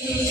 Bye.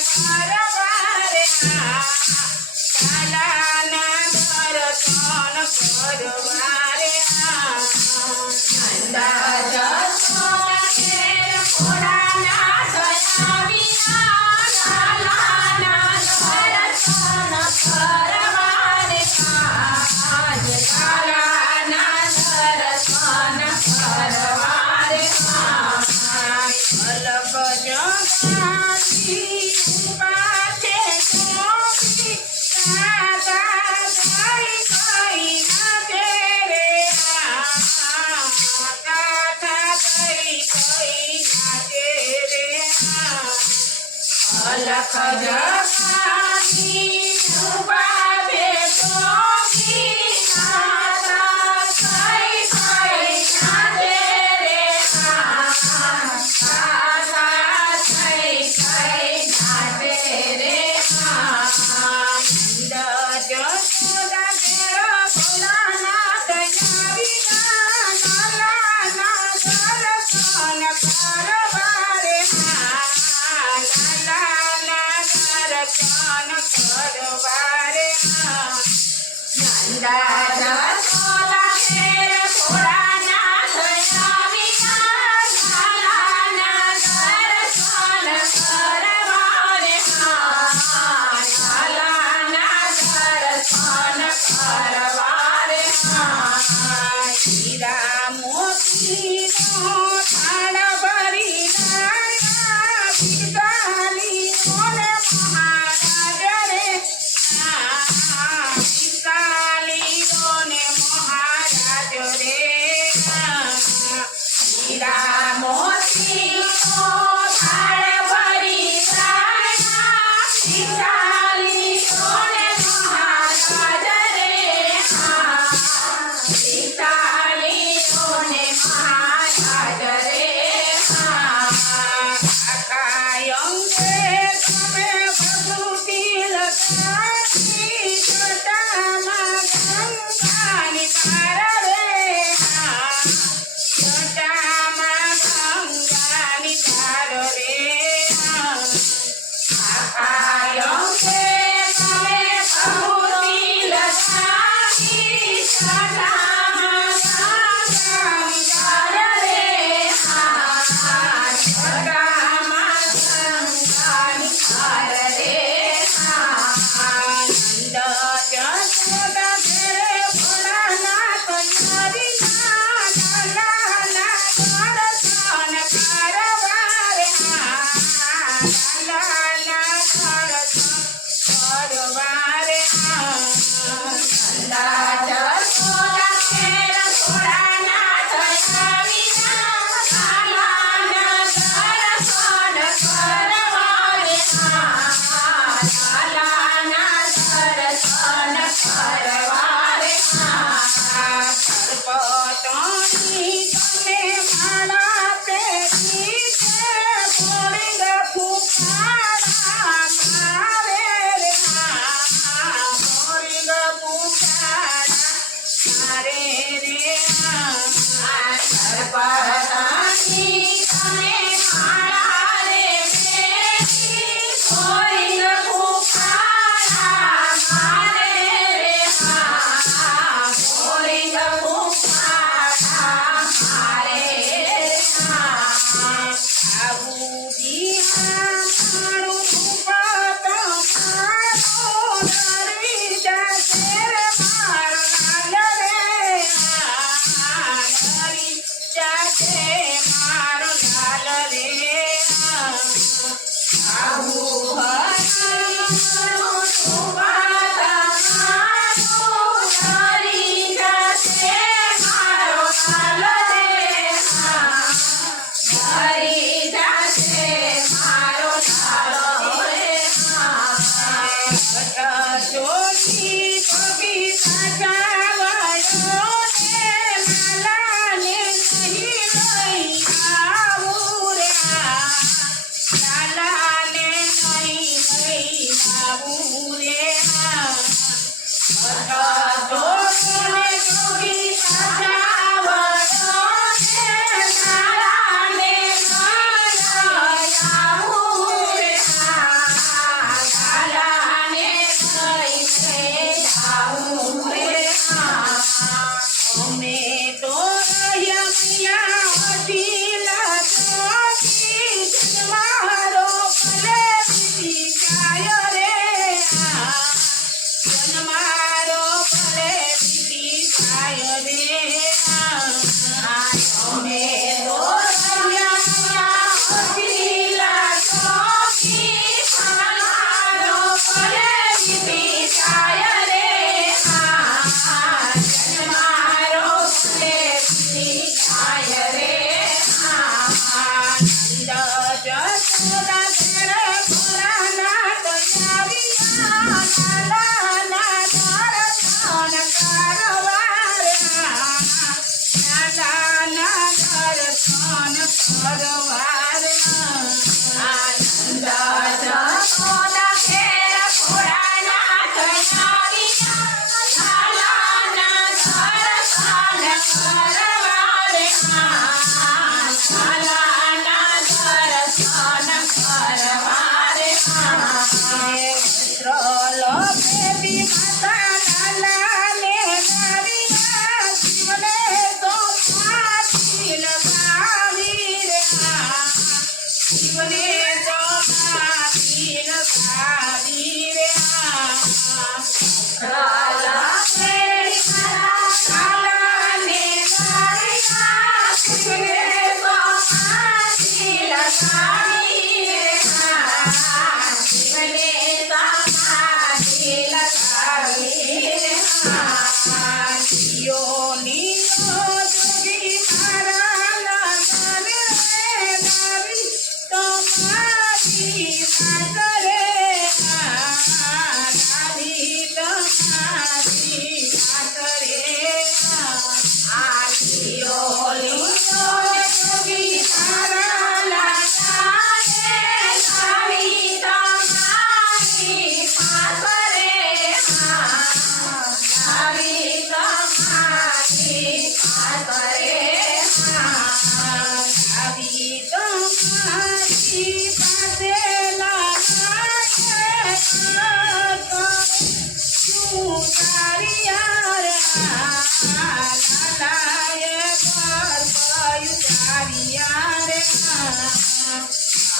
પરવારે લાલાના દર્શન કરવારે નંદા જશોદા ઘેર ઘોડાના થયા વિના લાલાના દર્શન કરવારે લાલાના દર્શન કરવારે અલગ જગાથી ઉભા છે જોગી દાદા ગઈ ગઈ નાચે રે દાદા ગઈ ગઈ નાચે રે અલગ જગાથી ઉભા છે જોગી દાદા ગઈ ગઈ નાચે રે જશોદા ઘેર ભોળાના થયા વિના લાલાના દર્શન કરવારે લાલાના દર્શન કરવારે નંદા જશોદા ઘેર ભોળાના થયા વિના લાલાના દર્શન કરવારે કરવારે હીરા મોતીનો થાળ ભરી લાયા વિશાલીઓને મહારાજ રે વિશાલીઓને મહારાજ રે હીરા મોતીનો થાળ ભરી લાયા વિશાલીઓને મહારાજ રે વિશાલીઓને મહારાજ રે કાકા અંગે તમે ભગુતિ લગાવી જટામાં ગંગાની ધાર રે જટામાં ગંગાની ધાર રે કાકા અંગે તમે ભગુતિ લગાવી જટામાં ગંગાની ધાર રે જટામાં ગંગાની ધાર રે નંદ જશોદા ઘેર ભોળાના થયા વિના લાલાના દર્શન કરવારે લાલાના દર્શન કરવારે નંદા જશોદા ઘેર ભોળાના થયા વિના લાલાના દર્શન કરવારે લાલાના દર્શન કરવારે સર્પતોની તમે માળા પહેરી છે ગોવિંદ ફૂફાડા મારે રે ગોવિંદ ફૂફાડા મારે રે સર્પતોની તમે માળા રે પહેરી ગોવિંદ ફૂફાડા મારે રે ગોવિંદ ફૂફાડા મારે આવું બિહાર મારું ભૂપત મારું ડરી જશે રે મારો લાલ રે ડરી જશે મારો લાલ રે આવું મારું ભૂપત મારું ડરી જશે મારો લાલ રે ડરી જશે મારો લાલ રે જોગી બગીચા જાવયો ને લાલાને નહીં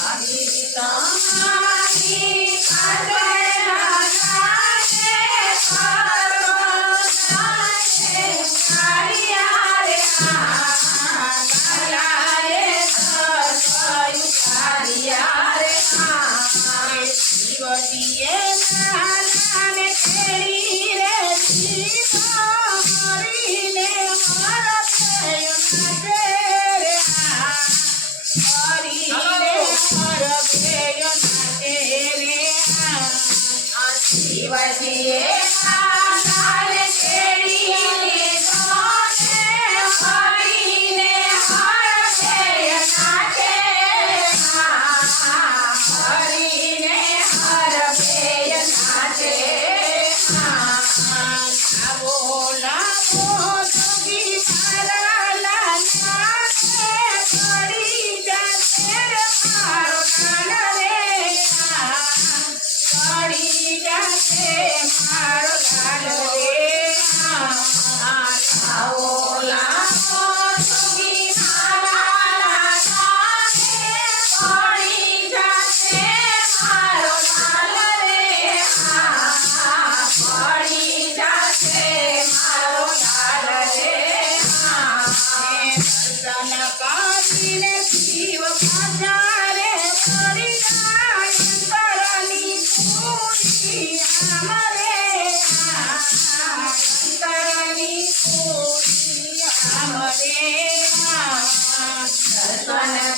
આવી તમારી પાસે લગાડે કરો જાણે કાળિયા રે કાળાએ થયું કાળિયા રે શિવજીએ નાનાને તેડી રે જીવો હરીને હરપ્યો નાચે રે હરીને હરપ્યો નાચે રે શિવજીએ કાનાને તેડી લીધો ને હરીને હરખે નાચે હરીને હરખે નાચે લાવો લાવો જોગી મારા લાલાને પડી જાશે રે મારો લાલ રે પડી જાશે મારો લાલ રે આવો લાવો જોગી મારા લાલાને પડી જાશે મારો લાલ રે પડી જાશે મારો લાલ રે દર્શન કરીને શિવ પધારે કરી જાય અંતરની પૂરી આમરે અંતરની પૂરી આમરે દર્શન